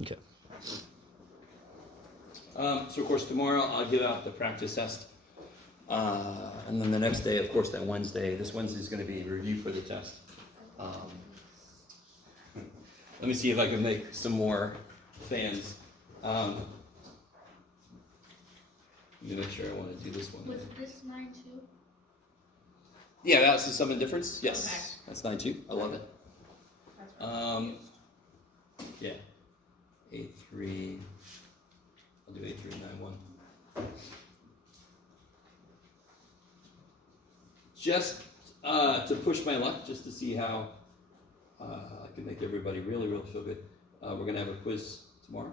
Okay. So of course tomorrow I'll give out the practice test. And then the next day, of course, that Wednesday, this Wednesday is going to be review for the test. Let me see if I can make some more fans. Let me make sure I want to do this one. Was this 9-2? Yeah, that's the sum and difference. Yes, Okay. that's 9-2. I love it. Yeah, 8-3. I'll do 8-3-9-1. Just to push my luck, just to see how I can make everybody really, really feel good. We're going to have a quiz tomorrow.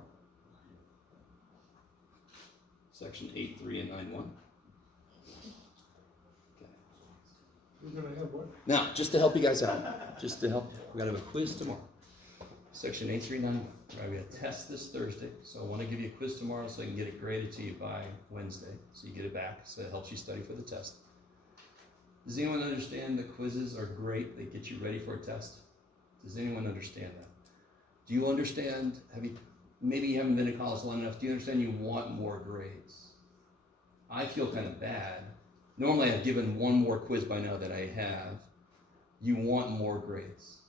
Section 8-3 and 9-1. Okay. We're going to have what? Now, just to help you guys out, just to help, we're going to have a quiz tomorrow. Section 8-3, 9-1. Right, we have a test this Thursday, so I want to give you a quiz tomorrow so I can get it graded to you by Wednesday, so you get it back, so it helps you study for the test. Does anyone understand that quizzes are great? They get you ready for a test. Does anyone understand that? Do you understand, maybe you haven't been in college long enough, do you understand you want more grades? I feel kind of bad. Normally I've given one more quiz by now that I have. You want more grades.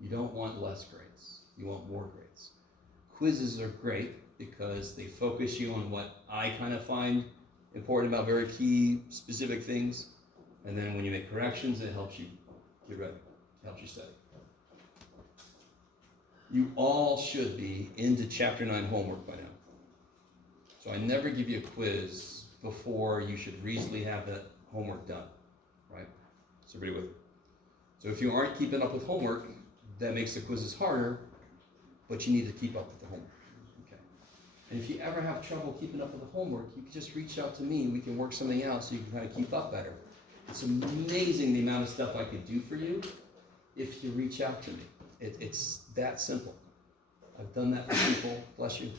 You don't want less grades. You want more grades. Quizzes are great because they focus you on what I kind of find important about very key, specific things. And then when you make corrections, it helps you get ready. It helps you study. You all should be into Chapter 9 homework by now. So I never give you a quiz before you should reasonably have that homework done, right? So everybody with me? So if you aren't keeping up with homework, that makes the quizzes harder, but you need to keep up with the homework, okay? And if you ever have trouble keeping up with the homework, you can just reach out to me and we can work something out so you can kind of keep up better. It's amazing the amount of stuff I could do for you if you reach out to me. It's that simple. I've done that for people, bless you.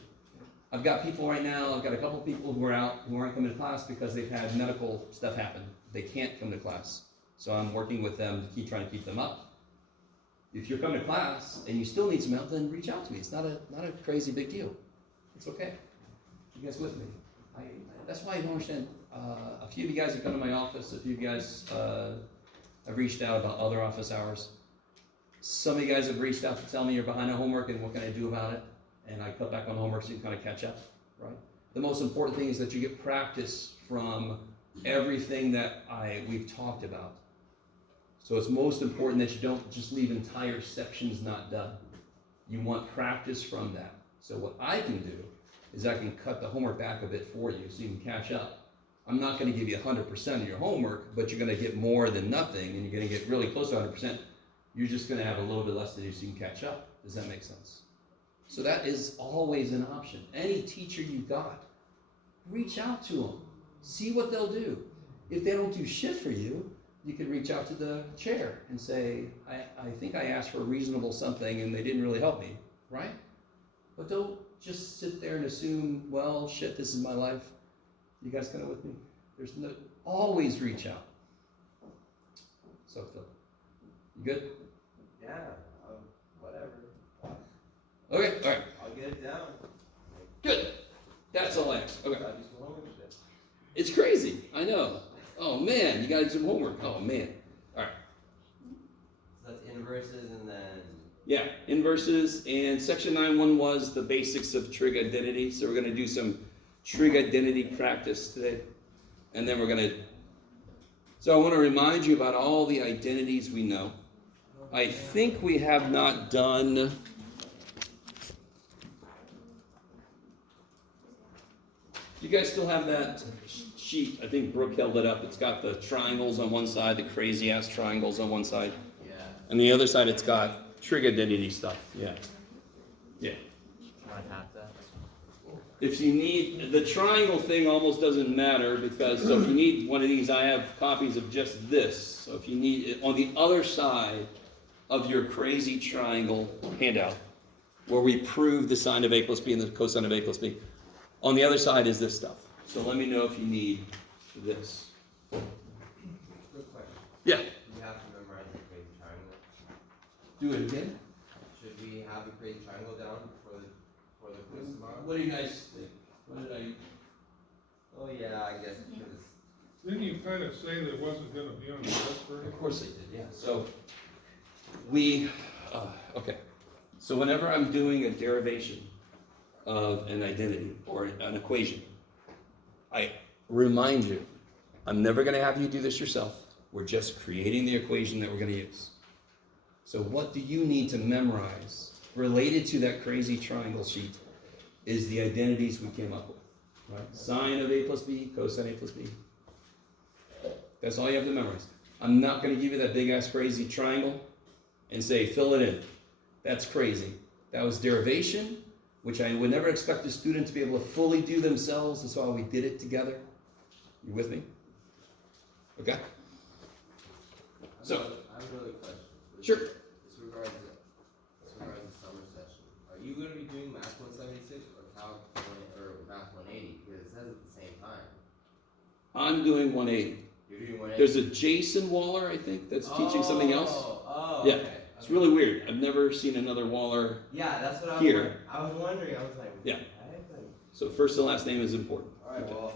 I've got people right now, I've got a couple people who are out, who aren't coming to class because they've had medical stuff happen. They can't come to class. So I'm working with them to trying to keep them up. If you're coming to class and you still need some help, then reach out to me. It's not a crazy big deal. It's okay. You guys with me? That's why I don't understand. A few of you guys have come to my office. A few of you guys have reached out about other office hours. Some of you guys have reached out to tell me you're behind on homework and what can I do about it. And I cut back on homework so you can kind of catch up, right? The most important thing is that you get practice from everything that we've talked about. So it's most important that you don't just leave entire sections not done. You want practice from that. So what I can do is I can cut the homework back a bit for you so you can catch up. I'm not going to give you 100% of your homework, but you're going to get more than nothing, and you're going to get really close to 100%. You're just going to have a little bit less to do so you can catch up. Does that make sense? So that is always an option. Any teacher you got, reach out to them. See what they'll do. If they don't do shit for you, you can reach out to the chair and say, I think I asked for a reasonable something and they didn't really help me, right? But don't just sit there and assume, well, shit, this is my life. You guys kind of with me? Always reach out. So, Phil, you good? Yeah, whatever. Okay, all right. I'll get it down. Good. That's all I ask. Okay. Gotta do some homework shit. It's crazy. I know. Oh, man, you got to do some homework. Oh, man. All right. So that's inverses and then... Yeah, inverses, and section 9.1 was the basics of trig identity. So we're going to do some trig identity practice today. And then we're going to... So I want to remind you about all the identities we know. I think we have not done... You guys still have that sheet? I think Brooke held it up. It's got the triangles on one side, the crazy-ass triangles on one side. Yeah. And the other side, it's got trig identity stuff. Yeah. Yeah. I have that. If you need, the triangle thing almost doesn't matter because, so if you need one of these, I have copies of just this. So if you need it on the other side of your crazy triangle handout, where we prove the sine of A plus B and the cosine of A plus B, on the other side is this stuff. So let me know if you need this. Quick question. Yeah. Do you have to memorize the crazy triangle? Do it again. Should we have the crazy triangle down for the quiz tomorrow? What do you guys think? What did I? Oh yeah, I guess because Didn't you kind of say that it wasn't gonna be on the list for Of anything? course they did, yeah. So we, okay. So whenever I'm doing a derivation of an identity or an equation, I remind you, I'm never going to have you do this yourself. We're just creating the equation that we're going to use. So what do you need to memorize related to that crazy triangle sheet is the identities we came up with, right? Sine of a plus b, cosine a plus b. That's all you have to memorize. I'm not going to give you that big ass crazy triangle and say, fill it in. That's crazy. That was derivation, which I would never expect a student to be able to fully do themselves. That's why we did it together. You with me? Okay? So, I have another question. Sure. This regards the summer session. Are you going to be doing Math 176 or Calc 1 or Math 180? Because it says at the same time. I'm doing 180. You're doing 180. There's a Jason Waller, I think, that's teaching something else. Oh, Yeah. okay. It's really weird. I've never seen another Waller. Yeah, that's what Here. I was wondering. I was like, Yeah. what? So first and last name is important. All right, Okay. well,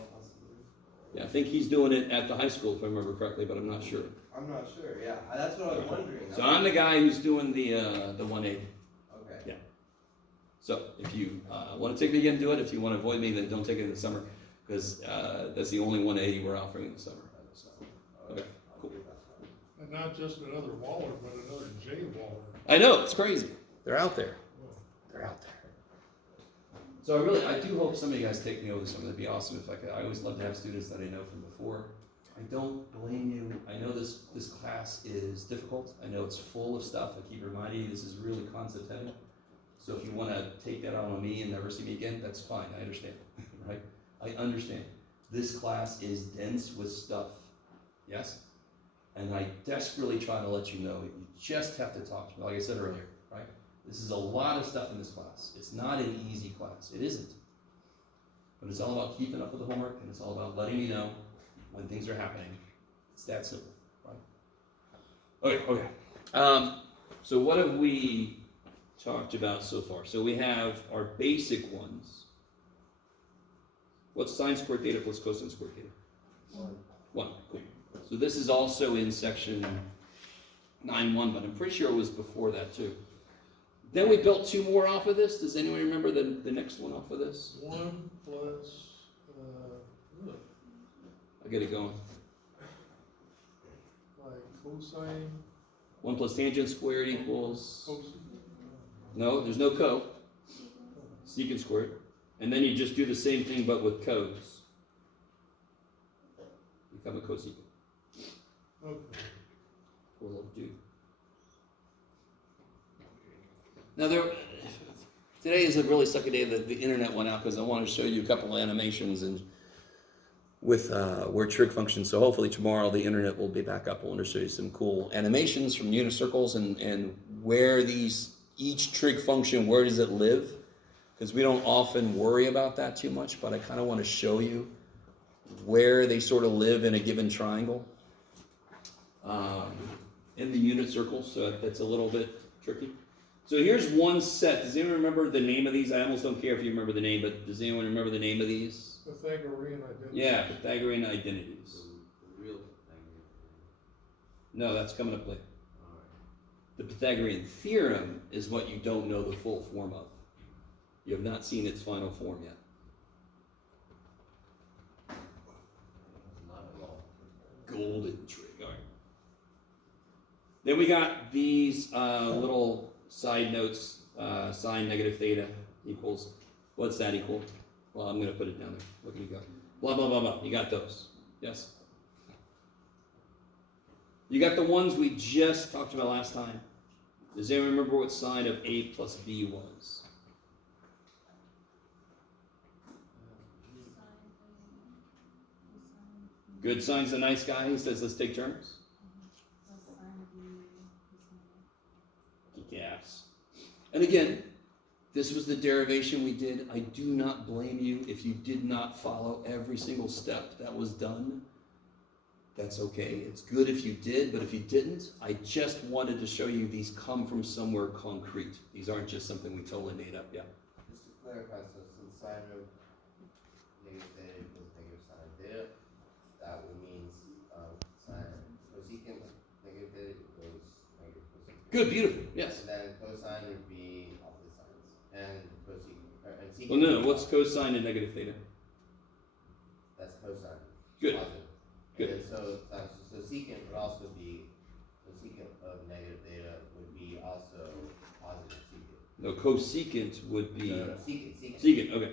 Yeah, I think he's doing it at the high school, if I remember correctly, but I'm not sure. I'm not sure. Yeah, that's what I was wondering. So I'm the guy who's doing the 180. Okay. So if you want to take me again, do it. If you want to avoid me, then don't take it in the summer, because that's the only 180 we're offering in the summer. So, okay, cool. And not just another Waller, but another J Waller. I know, it's crazy. They're out there. They're out there. So I do hope some of you guys take me over this one. That'd be awesome if I could. I always love to have students that I know from before. I don't blame you. I know this class is difficult. I know it's full of stuff. I keep reminding you this is really concept heavy. So if you want to take that on me and never see me again, that's fine. I understand, right? I understand. This class is dense with stuff. Yes? And I desperately try to let you know that you just have to talk to me, like I said earlier, right? This is a lot of stuff in this class. It's not an easy class. It isn't. But it's all about keeping up with the homework, and it's all about letting me know when things are happening. It's that simple, right? Okay. So what have we talked about so far? So we have our basic ones. What's sine squared theta plus cosine squared theta? 1. Cool. So this is also in section 9.1, but I'm pretty sure it was before that too. Then we built 2 more off of this. Does anyone remember the next one off of this? 1 plus, I'll get it going. like cosine, 1 plus tangent squared equals... cosine. No, there's no co. Secant squared. And then you just do the same thing but with cos. Become a cosecant. Okay. Poor little dude. Now today is a really sucky day that the internet went out because I wanted to show you a couple of animations and with word trig functions. So hopefully tomorrow the internet will be back up. I want to show you some cool animations from unit circles and where each trig function, where does it live? Because we don't often worry about that too much, but I kind of want to show you where they sort of live in a given triangle in the unit circles. So that's a little bit tricky. So here's one set. Does anyone remember the name of these? I almost don't care if you remember the name, but does anyone remember the name of these? Pythagorean identity. Yeah, Pythagorean identities. The real Pythagorean. No, that's coming up later. All right. The Pythagorean theorem is what you don't know the full form of. You have not seen its final form yet. Not at all. Golden trig. All right. Then we got these little side notes. Sine negative theta equals, what's that equal? Well, I'm going to put it down there. Look at you go. Blah, blah, blah, blah. You got those. Yes? You got the ones we just talked about last time. Does anyone remember what sine of a plus b was? Good sign's the nice guy. He says, let's take turns. Kick ass. And again, this was the derivation we did. I do not blame you if you did not follow every single step that was done. That's okay. It's good if you did, but if you didn't, I just wanted to show you these come from somewhere concrete. These aren't just something we totally made up. Yeah. Just to clarify, so since sine of negative theta equals negative sine of theta, that would mean sine cosecant of negative theta equals negative cosecant. Good. Beautiful. Yes. And then cosine would be opposite signs. And cosecant, and secant. Well, no. What's cosine of negative theta? That's cosine. Good. Positive. Good. And then so secant would also be, the secant of negative theta would be also positive secant. No, cosecant would be No, secant. secant. Okay.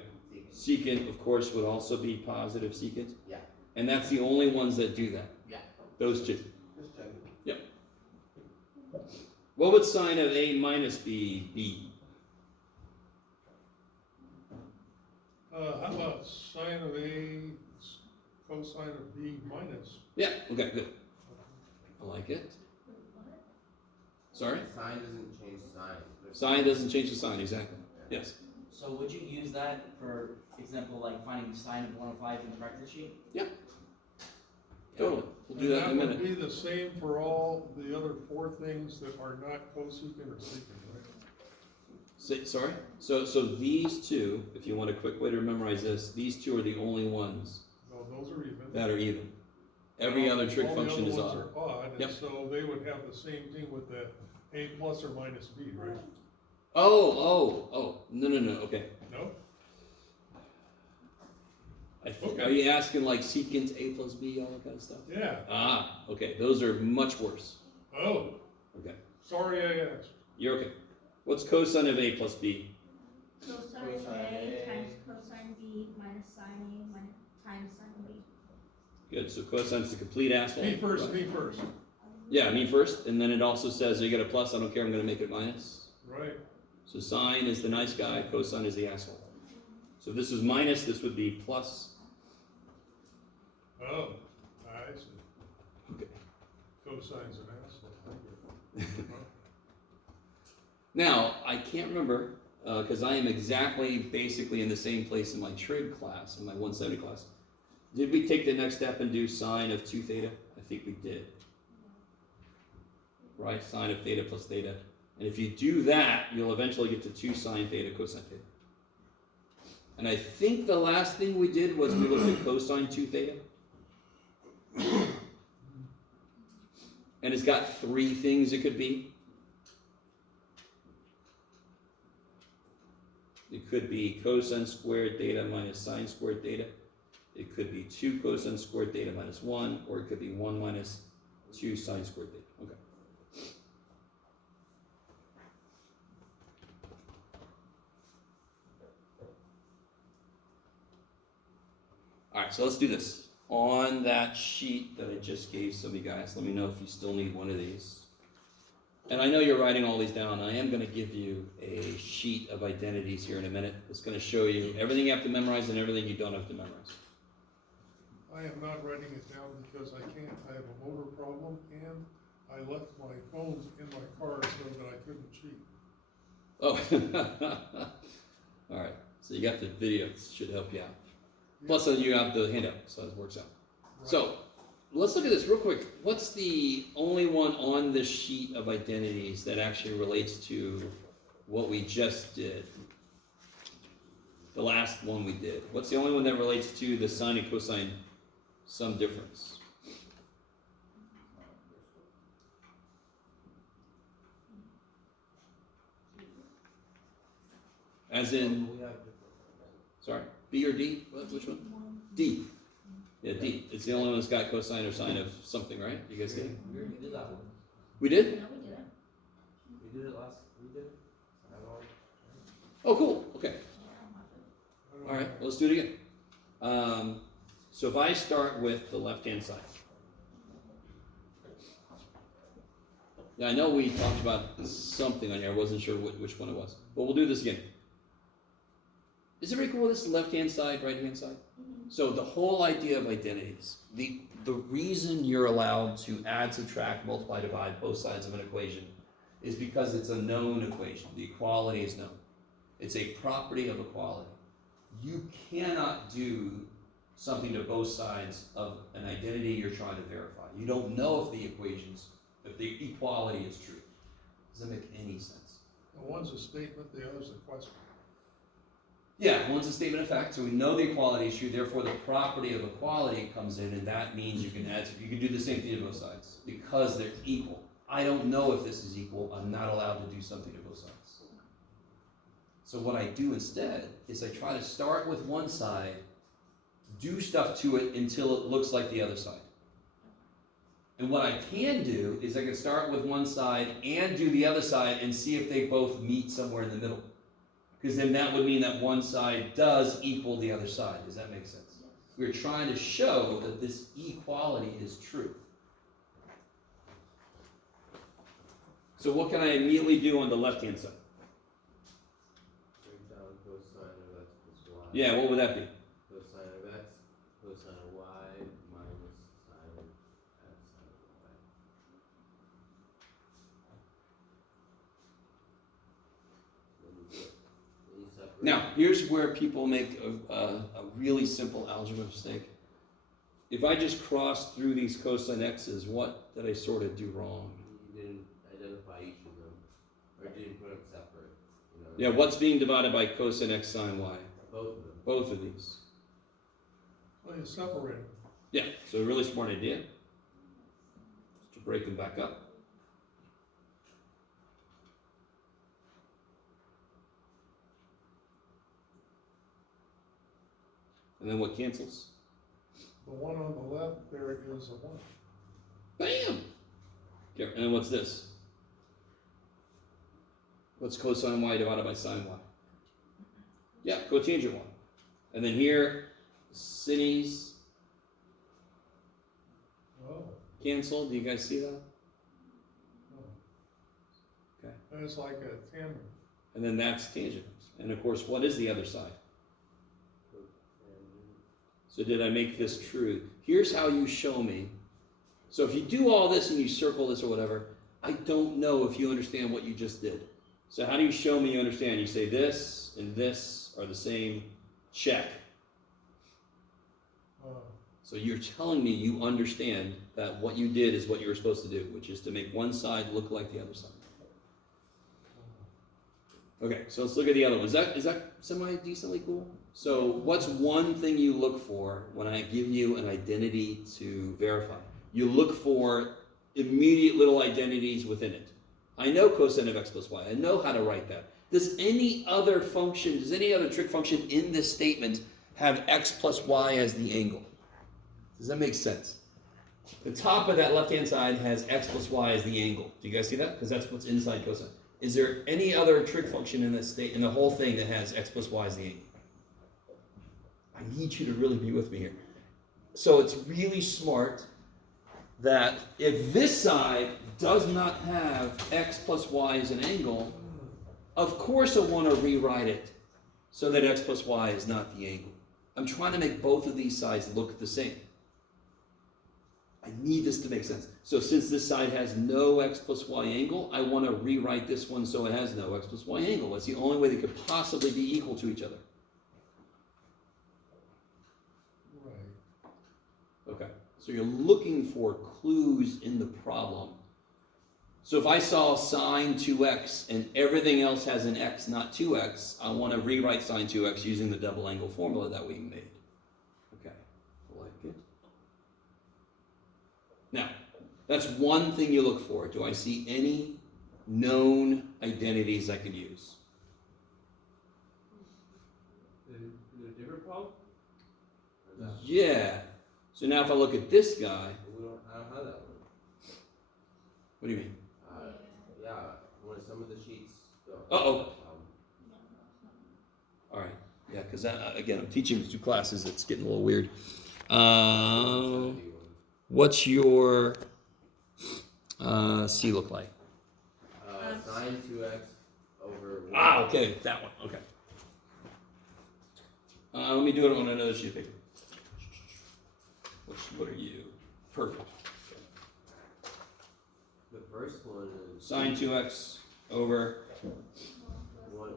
Secant. Secant, of course, would also be positive secant, Yeah. and that's the only ones that do that. Yeah. Those two. Just checking. Yep. What would sine of A minus B be? How about sine of A, cosine of B minus? Yeah. Okay. Good. I like it. Sorry. Sine doesn't change sign. Sine doesn't change the sign. Exactly. Yes. So would you use that for example, like finding sine of 105 in the practice sheet? Totally. We'll do that in a And that minute. would be the same for all the other four things that are not cosecant or secant, right? Sorry. So these two, if you want a quick way to memorize this, these two are the only ones No, those are even. that are even. Every other trig All the function other is ones odd. are odd, Yep. and so they would have the same thing with the A plus or minus B, right? Oh. No. Okay. No? Are you asking like secant A plus B, all that kind of stuff? Yeah. Ah, okay. Those are much worse. Oh, Okay. sorry I asked. You're okay. What's cosine of A plus B? Cosine A times cosine B minus sine A times sine B. Good. So cosine's the complete asshole. Me first, right? me first. Yeah, me first. And then it also says you get a plus. I don't care. I'm going to make it minus. Right. So sine is the nice guy. Cosine is the asshole. So if this is minus. This would be plus. Oh, I see. Okay. Cosine's an asshole. I get it. Now, I can't remember, because I am exactly basically in the same place in my trig class, in my 170 class. Did we take the next step and do sine of 2 theta? I think we did. Right, sine of theta plus theta. And if you do that, you'll eventually get to 2 sine theta cosine theta. And I think the last thing we did was we looked at cosine 2 theta. And it's got 3 things it could be. It could be cosine squared theta minus sine squared theta. It could be 2 cosine squared theta minus 1, or it could be 1 minus 2 sine squared theta. Okay. All right, so let's do this. On that sheet that I just gave some of you guys, let me know if you still need one of these. And I know you're writing all these down. I am going to give you a sheet of identities here in a minute. It's going to show you everything you have to memorize and everything you don't have to memorize. I am not writing it down because I can't. I have a motor problem and I left my phones in my car so that I couldn't cheat. Oh, all right. So you got the videos, should help you out. Plus, you have the handout, so it works out. Right. So let's look at this real quick. What's the only one on this sheet of identities that actually relates to what we just did? The last one we did. What's the only one that relates to the sine and cosine sum difference? As in, sorry, B or D? Which one? D. Yeah, D. It's the only one that's got cosine or sine of something, right? You guys get it? We already did that one. We did? No, we didn't. We did it last. We did it. Oh, cool. Okay. I don't All right. know. Well, let's do it again. So if I start with the left-hand side. Yeah, I know we talked about something on here. I wasn't sure which one it was. But we'll do this again. Is everybody cool with this left-hand side, right-hand side? So the whole idea of identities, the reason you're allowed to add, subtract, multiply, divide both sides of an equation is because it's a known equation. The equality is known. It's a property of equality. You cannot do something to both sides of an identity you're trying to verify. You don't know if the equality is true. Does that make any sense? One's a statement, the other's a question. Yeah, one's a statement of fact, so we know the equality is true, therefore the property of equality comes in, and that means you can do the same thing to both sides, because they're equal. I don't know if this is equal, I'm not allowed to do something to both sides. So what I do instead is I try to start with one side, do stuff to it until it looks like the other side. And what I can do is I can start with one side and do the other side and see if they both meet somewhere in the middle. Because then that would mean that one side does equal the other side. Does that make sense? We're trying to show that this equality is true. So what can I immediately do on the left-hand side? Bring down cosine of x plus y. Yeah, what would that be? Cosine of x, cosine of y, minus sine of x, sine of y. Then you separate. Now, here's where people make a really simple algebra mistake. If I just crossed through these cosine x's, what did I sort of do wrong? You didn't identify each of them, or didn't put them separate. You know? Yeah, what's being divided by cosine x sine y? Both of them. Both of these. Well, you separate them. Yeah, so a really smart idea is to break them back up. And then what cancels? The one on the left, there is a one. Bam! Okay, and then what's this? What's cosine y divided by sine y? Yeah, cotangent y. And then here, sines Oh, cancel. Do you guys see that? no. Okay. And it's like a tandem. And then that's tangent. And of course, what is the other side? So did I make this true? Here's how you show me. So if you do all this and you circle this or whatever, I don't know if you understand what you just did. So how do you show me you understand? You say this and this are the same, check. So you're telling me you understand that what you did is what you were supposed to do, which is to make one side look like the other side. Okay, so let's look at the other one. Is that semi-decently cool? So what's one thing you look for when I give you an identity to verify? You look for immediate little identities within it. I know cosine of x plus y. I know how to write that. Does any other trick function in this statement have x plus y as the angle? Does that make sense? The top of that left-hand side has x plus y as the angle. Do you guys see that? Because that's what's inside cosine. Is there any other trig function in this in the whole thing that has x plus y as the angle? I need you to really be with me here. So it's really smart that if this side does not have x plus y as an angle, of course I want to rewrite it so that x plus y is not the angle. I'm trying to make both of these sides look the same. I need this to make sense. So since this side has no x plus y angle, I want to rewrite this one so it has no x plus y angle. That's the only way they could possibly be equal to each other. Right. Okay, so you're looking for clues in the problem. So if I saw sine 2x and everything else has an x, not 2x, I want to rewrite sine 2x using the double angle formula that we made. Okay, I like it. Now, that's one thing you look for. Do I see any known identities I can use? Is it a different problem? Or that? Yeah. So now if I look at this guy, I don't have that one. what do you mean? Yeah, one of some of the sheets don't. Uh-oh. All right. Yeah, because again, I'm teaching 2 classes. It's getting a little weird. What's your C look like? Sine 2x over 1. Ah, okay, that one. Okay. Let me do it on another sheet of paper. What are you? Perfect. The first one is Sine 2x over 1.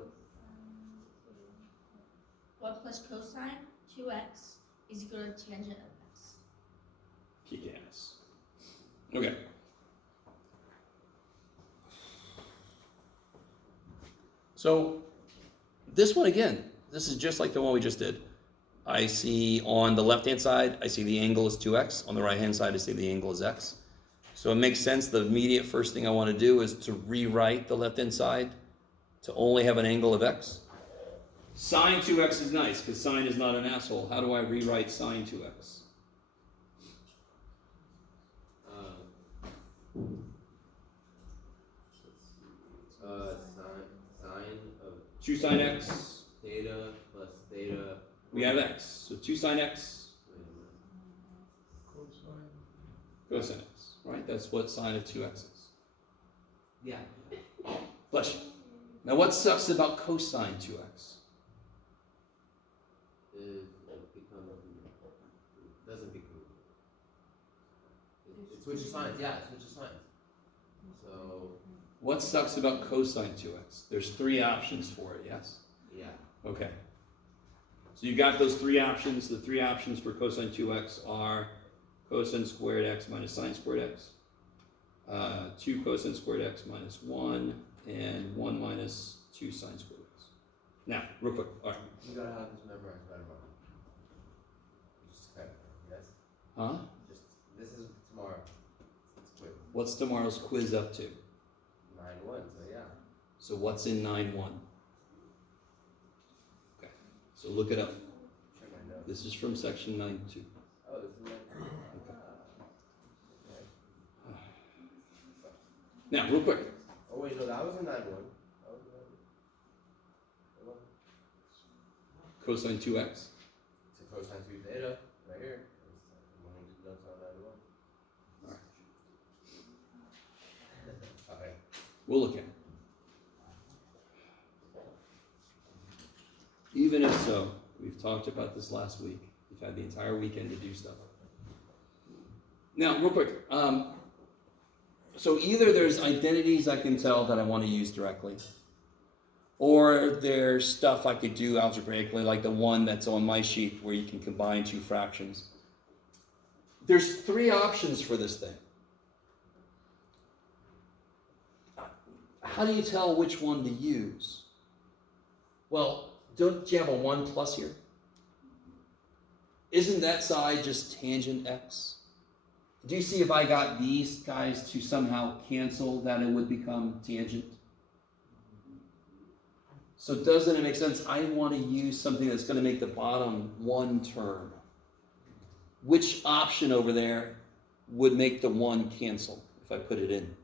1 plus cosine 2x is equal to tangent of x. Kick ass. Okay. So this one again, this is just like the one we just did. I see on the left-hand side, I see the angle is 2x. On the right-hand side, I see the angle is x. So it makes sense. The immediate first thing I want to do is to rewrite the left-hand side to only have an angle of x. Sine 2x is nice because sine is not an asshole. How do I rewrite sine 2x? Sine of 2 sine x. theta plus theta. We have x. So 2 sine x, Wait a minute. Cosine. cosine x. Right? That's what sine of 2x is. Yeah. Bless you. Now what sucks about cosine 2x? It doesn't become. It switches signs. Yeah, it switches signs. So What sucks about cosine 2x? There's 3 options for it, yes? yeah. Okay. So you've got those 3 options. The 3 options for cosine 2x are cosine squared x minus sine squared x, 2 cosine squared x minus 1, and 1 minus 2 sine squared x. Now, real quick. All right. You gotta have this memorized right about. Just kind of, yes. Huh? Just this is tomorrow. It's quick. What's tomorrow's quiz up to? 9-1. So yeah. So what's in 9-1? Okay. So look it up. Check my notes. This is from section 9-2. Oh, this is my. Now, real quick. Oh wait, no, that was a 9-1. That was a 9-1. Cosine 2x. So cosine 2 theta right here. I'm gonna do notes on 9-1. All right. Okay. We'll look at it. Even if so, we've talked about this last week. You've had the entire weekend to do stuff. Now, real quick. So either there's identities I can tell that I want to use directly, or there's stuff I could do algebraically, like the one that's on my sheet where you can combine 2 fractions. There's 3 options for this thing. How do you tell which one to use? Well, don't you have a 1 plus here? Isn't that side just tangent x? Do you see if I got these guys to somehow cancel that it would become tangent? So doesn't it make sense? I want to use something that's going to make the bottom 1 term. Which option over there would make the 1 cancel if I put it in?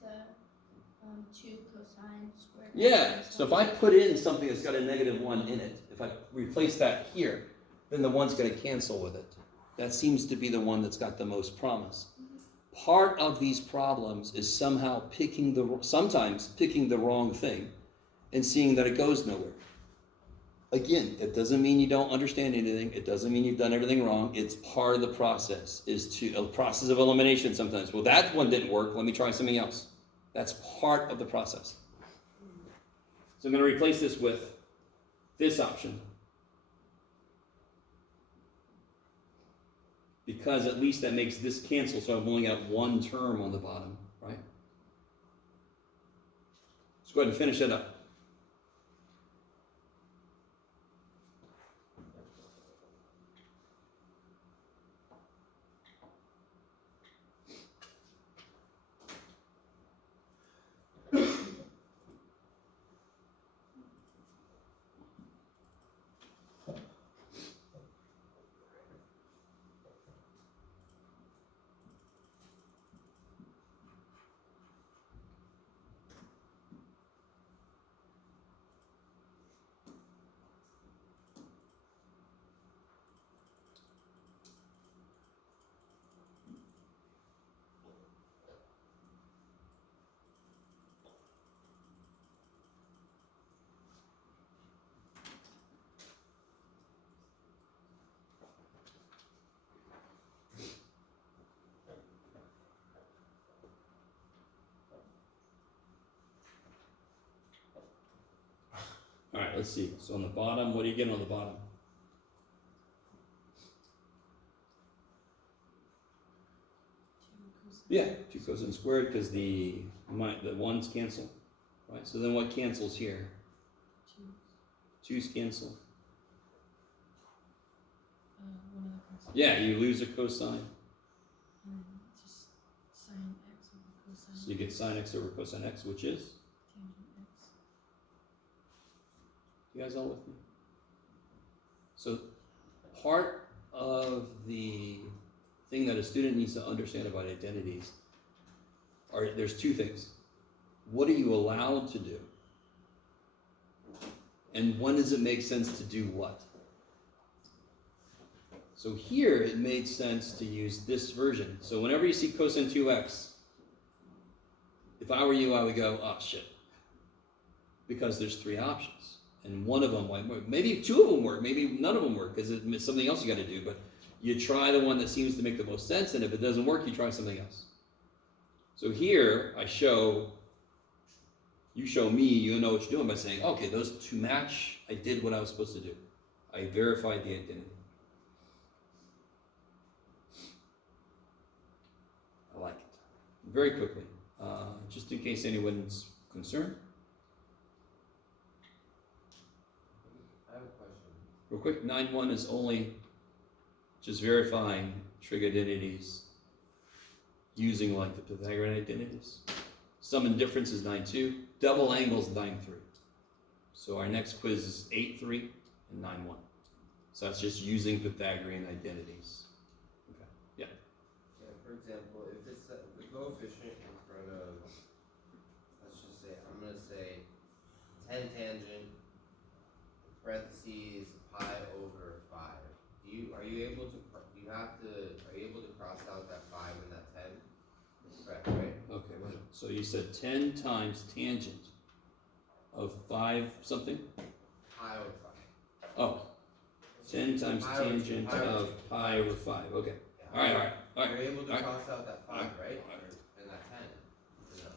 The 2 cosine squared. Yeah, so if I put in something that's got a -1 in it, if I replace that here, then the 1's going to cancel with it. That seems to be the one that's got the most promise. Part of these problems is somehow sometimes picking the wrong thing and seeing that it goes nowhere. Again, it doesn't mean you don't understand anything. It doesn't mean you've done everything wrong. It's part of the process, a process of elimination sometimes. Well, that one didn't work. Let me try something else. That's part of the process. So I'm going to replace this with this option. Because at least that makes this cancel, so I've only got 1 term on the bottom, right? Let's go ahead and finish that up. Alright, let's see. So on the bottom, what do you get on the bottom? Yeah, 2 cosine squared because the ones cancel. Right, so then what cancels here? 2's cancel. One of the cosine. Yeah, you lose a cosine. And then just sine x over cosine. So you get sine x over cosine x, which is? Tangent x. You guys all with me? So part of the thing that a student needs to understand about identities there's 2 things. What are you allowed to do? And when does it make sense to do what? So here it made sense to use this version. So whenever you see cosine 2x, if I were you, I would go, oh shit. Because there's 3 options. And one of them might work. Maybe 2 of them work. Maybe none of them work because it's something else you got to do. But you try the one that seems to make the most sense. And if it doesn't work, you try something else. So here you show me, you know what you're doing by saying, okay, those 2 match. I did what I was supposed to do. I verified the identity. I like it. Very quickly, just in case anyone's concerned. I have a question. Real quick, 9.1 is only just verifying trig identities using like the Pythagorean identities. Sum and difference is 9.2. Double angles 9.3. So our next quiz is 8.3 and 9.1. So that's just using Pythagorean identities. Okay. Yeah. Yeah, for example, if it's the coefficient in front of, let's just say, I'm gonna say 10 tangent, parentheses, pi over 5. Are you able to cross out that 5 and that 10? Correct, right? Okay, wait. So you said 10 times tangent of 5 something? Pi over 5. Oh, 10 times Pi over tangent 2, of pi over 5. Okay. Yeah. Alright. You're able to Alright. cross out that 5, right? Alright. And that 10. No.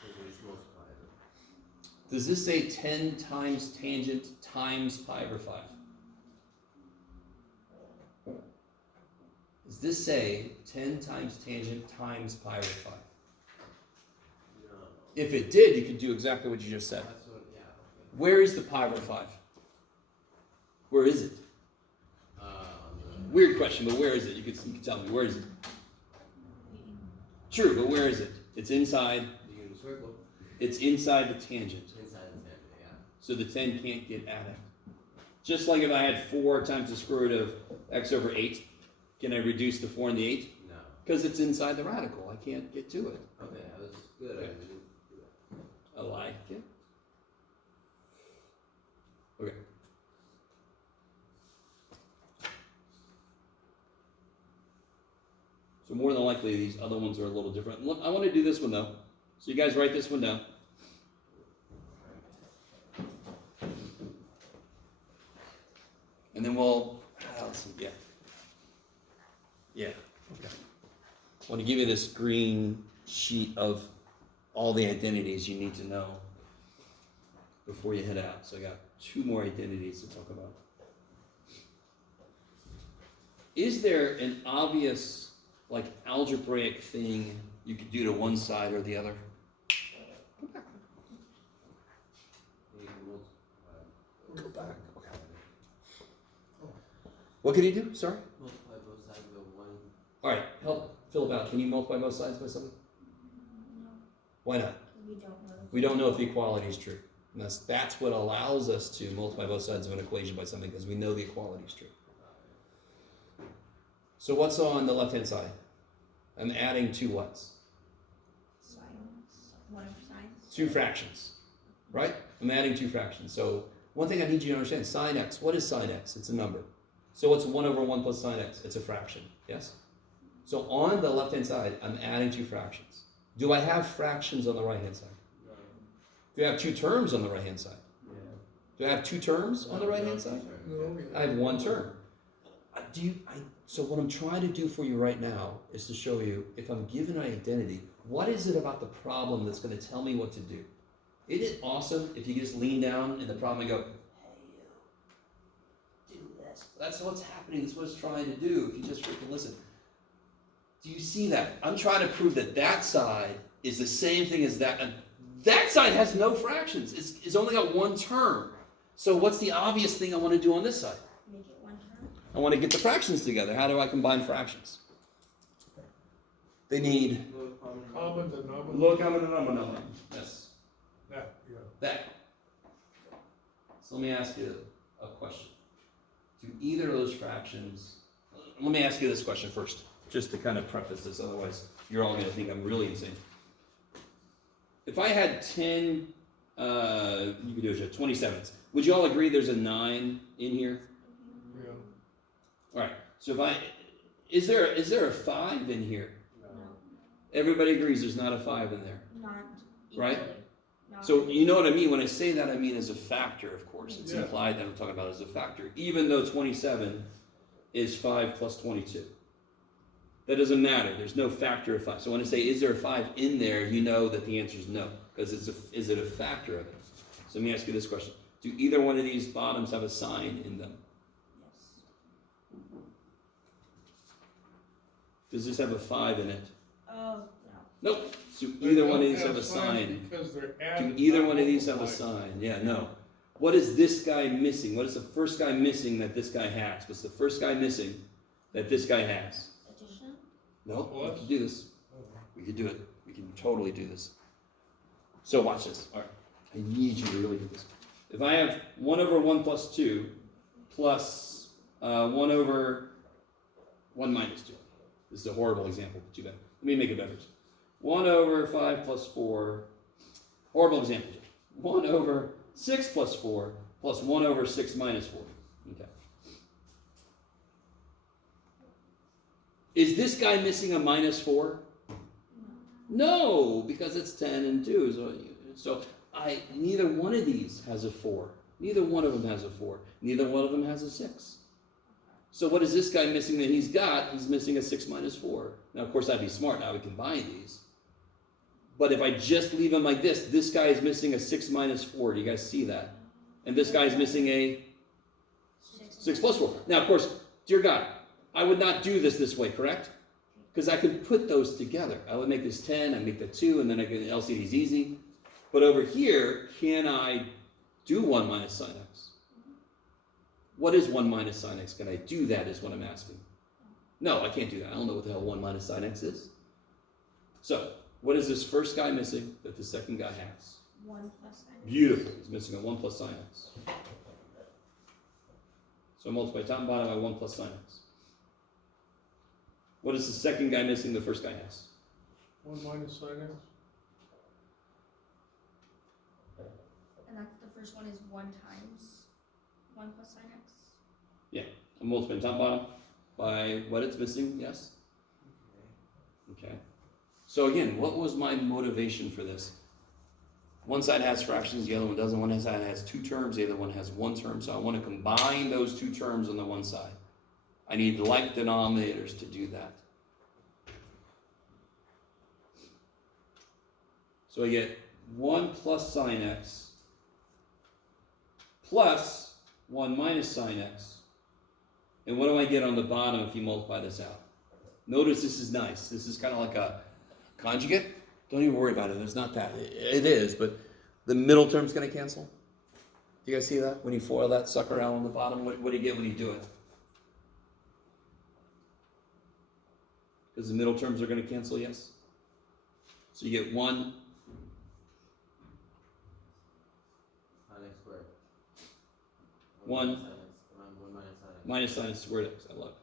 Because you're just multiplying it. Does this say 10 times tangent times pi over 5? Does this say 10 times tangent times pi over 5? No. If it did, you could do exactly what you just said. That's what, yeah. Okay. Where is the pi over 5? Where is it? On Weird question, but where is it? You can tell me. Where is it? True, but where is it? It's inside. the unit circle. It's inside the tangent. Inside the tangent, yeah. So the 10 can't get added. Just like if I had 4 times the square root of x over 8, can I reduce the 4 and the 8? No. Because it's inside the radical. I can't get to it. Okay, that was good. I Okay. didn't do that. I like it. Okay. So more than likely, these other ones are a little different. Look, I want to do this one though. So you guys write this one down. And then we'll, yeah. Yeah, okay. I want to give you this green sheet of all the identities you need to know before you head out. So I got 2 more identities to talk about. Is there an obvious, like, algebraic thing you could do to one side or the other? You can multiply. Go back, okay. What can you do? Sorry? Multiply both sides of 1. All right, help Philip out. Can you multiply both sides by something? No, Why not? we don't know. We don't know if the equality is true. And that's what allows us to multiply both sides of an equation by something, because we know the equality is true. So what's on the left-hand side? I'm adding 2 whats? Sines, whatever sines. 2 fractions, right? I'm adding 2 fractions. So one thing I need you to understand, sine x. What is sine x? It's a number. So what's 1 over 1 plus sine x? It's a fraction, yes? So on the left-hand side, I'm adding 2 fractions. Do I have fractions on the right-hand side? No. Do I have 2 terms on the right-hand side? Yeah. Do I have 2 terms on the right-hand side? No, I have 1 term. So what I'm trying to do for you right now is to show you, if I'm given an identity, what is it about the problem that's going to tell me what to do? Isn't it awesome if you just lean down in the problem and go, hey you, do this. That's what's happening, that's what it's trying to do, if you just freaking listen. Do you see that? I'm trying to prove that that side is the same thing as that, and that side has no fractions. It's only got one term. So what's the obvious thing I want to do on this side? Make it one term. I want to get the fractions together. How do I combine fractions? They need Common denominator. low common denominator. Yes, That, yeah. that. So let me ask you a question. Do either of those fractions, let me ask you this question first, just to kind of preface this, otherwise you're all going to think I'm really insane. If I had 10, you could do it, 27s, would you all agree there's a 9 in here? Yeah. All right, so if is there a 5 in here? No, Everybody agrees there's not a 5 in there. not Right? equally. Not So you know what I mean? When I say that, I mean as a factor, of course. It's Yeah. implied that I'm talking about as a factor, even though 27 is 5 plus 22. That doesn't matter. There's no factor of 5. So when I say, is there a 5 in there, you know that the answer is no, because is it a factor of it? So let me ask you this question. Do either one of these bottoms have a sign in them? Yes. Does this have a 5 in it? Oh, Nope. Do They either one of don't these have a sign? Because they're Do added. either not one of these have a multiplied. sign? Yeah, no. What is this guy missing? What is the first guy missing that this guy has? What's the first guy missing that this guy has? addition. No, we Plus? can do this. Oh. We can do it. We can totally do this. So watch this. All right. I need you to really do this. If I have 1 over 1 plus 2 plus 1 over 1 minus 2. This is a horrible example, but you got it. Let me make it better. 1 over 5 plus 4. Horrible example. 1 over 6 plus 4 plus 1 over 6 minus 4. Okay. Is this guy missing a minus 4? No, because it's 10 and 2. So neither one of these has a 4. Neither one of them has a 4. Neither one of them has a 6. So what is this guy missing that he's got? He's missing a 6 minus 4. Now, of course, I'd be smart. Now I would combine these. But if I just leave him like this guy is missing a 6 minus 4. Do you guys see that? And this guy is missing a 6 plus 4. Now, of course, dear God, I would not do this way, correct? Because I could put those together. I would make this 10, I make that 2, and then I get LCD's easy. But over here, can I do 1 minus sine x? What is 1 minus sine x? Can I do that is what I'm asking. No, I can't do that. I don't know what the hell 1 minus sine x is. So, what is this first guy missing that the second guy has? 1 plus sign. Beautiful. He's missing a 1 plus sine x. So I multiply top and bottom by 1 plus sine x. What is the second guy missing the first guy has? 1 minus sin x. And that's the first one is 1 times 1 plus sin x. I'm multiplying top and bottom by what it's missing, yes? Okay. So again, what was my motivation for this? One side has fractions, the other one doesn't. One side has 2 terms, the other one has 1 term. So I want to combine those 2 terms on the one side. I need like denominators to do that. So I get 1 plus sine x plus 1 minus sine x. And what do I get on the bottom if you multiply this out? Notice this is nice. This is kind of like a conjugate. Don't even worry about it. It's not that. It is, but the middle term's going to cancel. Do you guys see that? When you FOIL that sucker out on the bottom, what do you get when you do it? Because the middle terms are going to cancel, yes? So you get 1 Sin x squared. 1 1 minus sin x. minus sine squared x. I love it.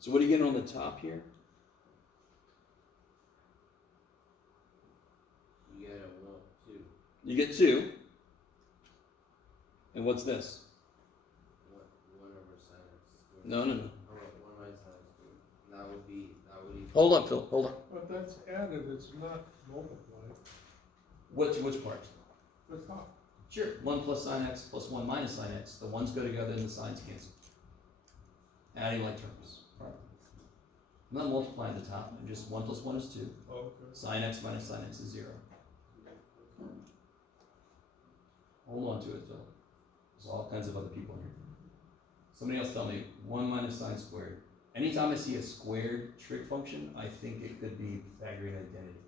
So what do you get on the top here? You get a 2. You get 2. And what's this? 1 over sin x squared. No. Oh, wait, 1 minus sin x squared. That would equal. Hold on, Phil. Hold on. But that's added, it's not multiplied. Which part? The top. Sure. 1 plus sine x plus 1 minus sine x. The ones go together and the signs cancel. Adding like terms. I'm not multiplying the top, I'm just 1 plus 1 is 2. Okay. Sine x minus sine x is 0. Hold on to it, Phil. There's all kinds of other people here. Somebody else tell me, 1 minus sine squared. Anytime I see a squared trig function, I think it could be Pythagorean identity.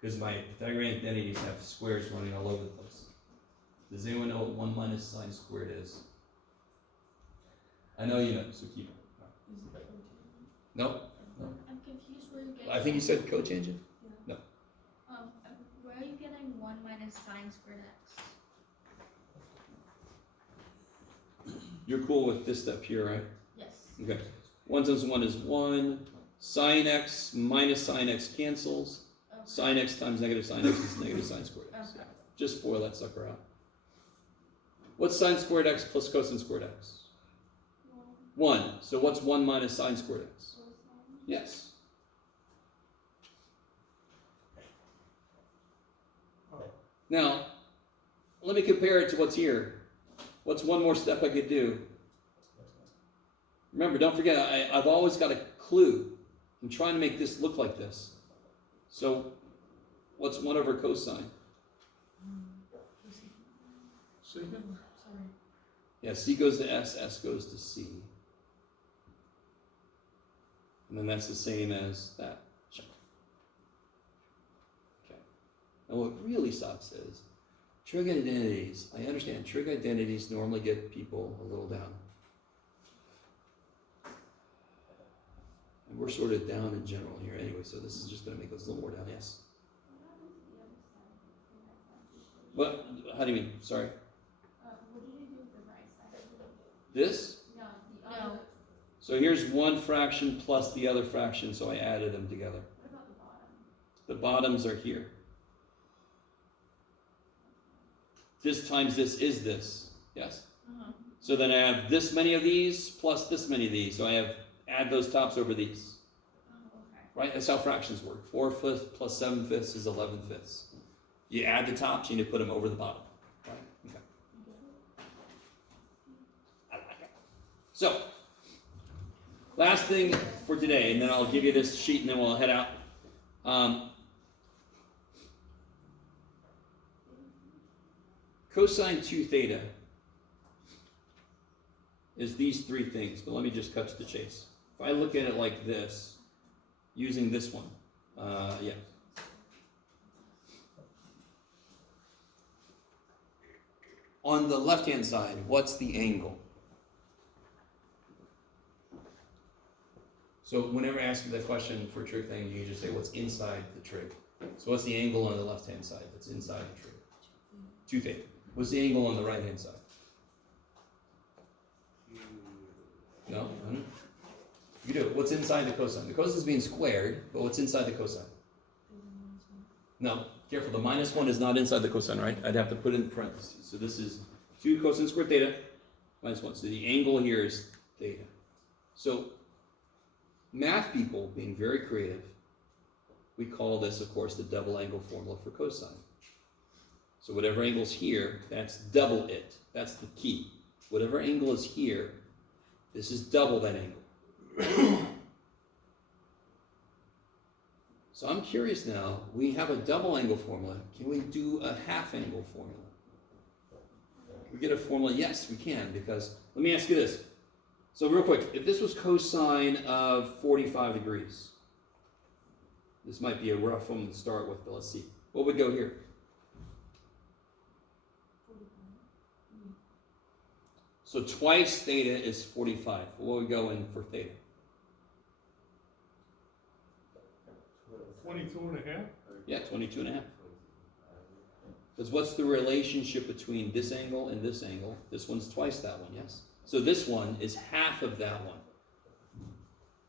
Because my Pythagorean identities have squares running all over the place. Does anyone know what 1 minus sine squared is? I know you know, so keep it. No? I'm confused where you're getting. I think you said cotangent? Where are you getting 1 minus sine squared x? You're cool with this step here, right? Yes. Okay. 1 times 1 is 1. Sine x minus sine x cancels. Okay. Sine x times negative sine x is negative sine squared x. Okay. Just FOIL that sucker out. What's sine squared x plus cosine squared x? 1. So what's 1 minus sine squared x? Yes. Now, let me compare it to what's here. What's one more step I could do? Remember, don't forget, I've always got a clue. I'm trying to make this look like this. So, what's 1 over cosine? Second? Sorry. Yeah, C goes to S, S goes to C. And then that's the same as that. Okay. And what really sucks is, trig identities, I understand, trig identities normally get people a little down. And we're sort of down in general here anyway, so this is just going to make us a little more down, yes? What? How do you mean? Sorry. What did you do with the right side? This? No, the other. So here's one fraction plus the other fraction, so I added them together. What about the bottom? The bottoms are here. This times this is this, yes? So then I have this many of these plus this many of these, so I have add those tops over these. Okay. Right? That's how fractions work. 4/5 plus 7/5 is 11/5. You add the tops, you need to put them over the bottom. Right? Okay. I like it. So, last thing for today, and then I'll give you this sheet and then we'll head out. Cosine 2 theta is these three things, but let me just cut to the chase. If I look at it like this, using this one, yeah. On the left-hand side, what's the angle? So whenever I ask you that question for a trig thing, you just say what's inside the trig. So what's the angle on the left-hand side that's inside the trig? 2 theta. What's the angle on the right-hand side? No? You do it. What's inside the cosine? The cosine is being squared, but what's inside the cosine? No. Careful, the minus 1 is not inside the cosine, right? I'd have to put in parentheses. So this is 2 cosine squared theta minus 1. So the angle here is theta. So math people, being very creative, we call this, of course, the double angle formula for cosine. So whatever angle's here, that's double it. That's the key. Whatever angle is here, this is double that angle. So I'm curious now, we have a double angle formula. Can we do a half angle formula? Can we get a formula? Yes, we can, because, let me ask you this. So real quick, if this was cosine of 45 degrees, this might be a rough one to start with, but let's see. What would go here? So twice theta is 45. What would go in for theta? 22 and a half? Yeah, 22 and a half. Because what's the relationship between this angle and this angle? This one's twice that one, yes? So this one is half of that one.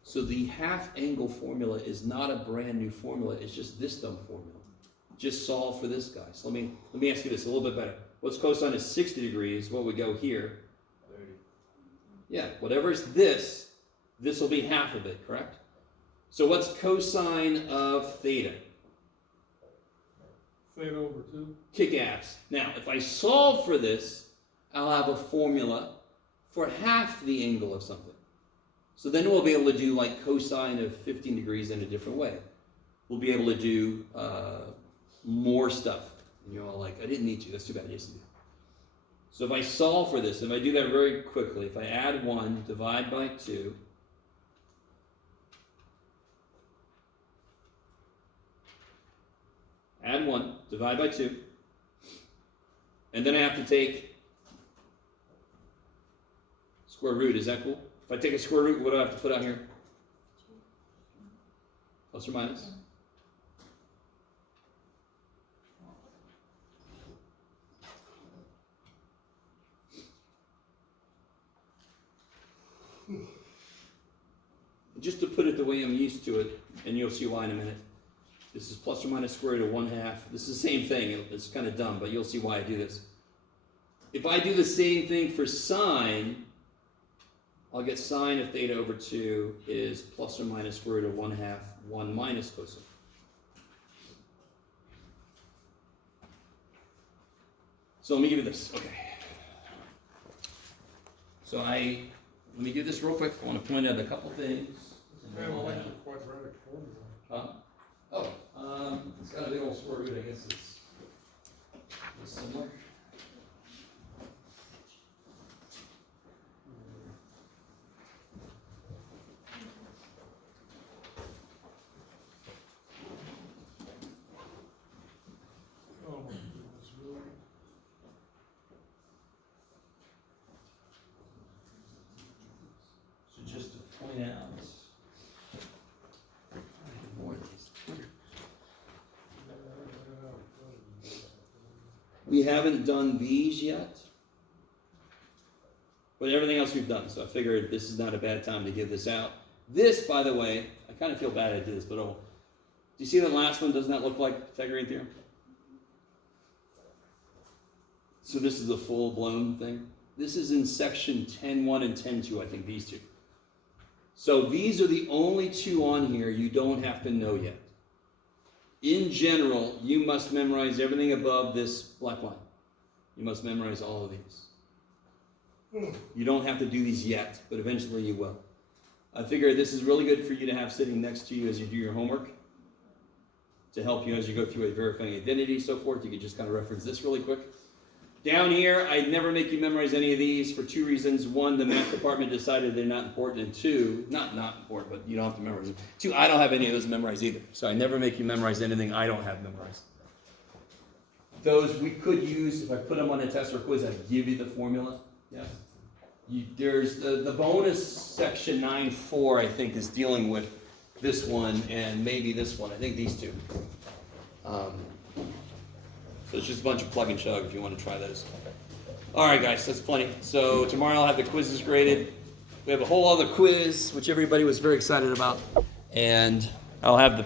So the half angle formula is not a brand new formula, it's just this dumb formula. Just solve for this guy. So let me ask you this a little bit better. What's cosine of 60 degrees? What would go here? 30. Yeah, whatever's this will be half of it, correct? So what's cosine of theta? Theta over 2. Kick ass. Now, if I solve for this, I'll have a formula for half the angle of something. So then we'll be able to do like cosine of 15 degrees in a different way. We'll be able to do more stuff. And you're all like, I didn't need to. That's too bad. Yes, you do. So if I solve for this, if I do that very quickly, if I add 1, divide by 2, add 1, divide by 2, and then I have to take square root. Is that cool? If I take a square root, what do I have to put out here? Plus or minus? Just to put it the way I'm used to it, and you'll see why in a minute. This is plus or minus square root of 1/2. This is the same thing. It's kind of dumb, but you'll see why I do this. If I do the same thing for sine, I'll get sine of theta over 2 is plus or minus square root of 1/2, 1 minus cosine. So let me give you this. Okay. So let me do this real quick. I want to point out a couple things. It's kind of like the quadratic formula. It's got a big old square root. I guess it's similar. Oh my goodness, really? So just to point out. More of these. We haven't done these yet, but everything else we've done. So I figured this is not a bad time to give this out. This, by the way, I kind of feel bad I did this, but do you see the last one? Doesn't that look like Pythagorean theorem? So this is a full-blown thing. This is in section 10.1 and 10.2, I think, these two. So these are the only two on here you don't have to know yet. In general, you must memorize everything above this black line. You must memorize all of these. You don't have to do these yet, but eventually you will. I figure this is really good for you to have sitting next to you as you do your homework, to help you as you go through a verifying identity, so forth. You can just kind of reference this really quick. Down here, I'd never make you memorize any of these for 2 reasons. 1, the math department decided they're not important, and 2, not important, but you don't have to memorize them. 2, I don't have any of those memorized either. So I never make you memorize anything I don't have memorized. Those we could use, if I put them on a test or quiz, I'd give you the formula. Yes. There's the bonus section 9.4, I think, is dealing with this one and maybe this one. I think these two. So it's just a bunch of plug and chug if you want to try those. All right, guys, that's plenty. So tomorrow I'll have the quizzes graded. We have a whole other quiz, which everybody was very excited about. And I'll have the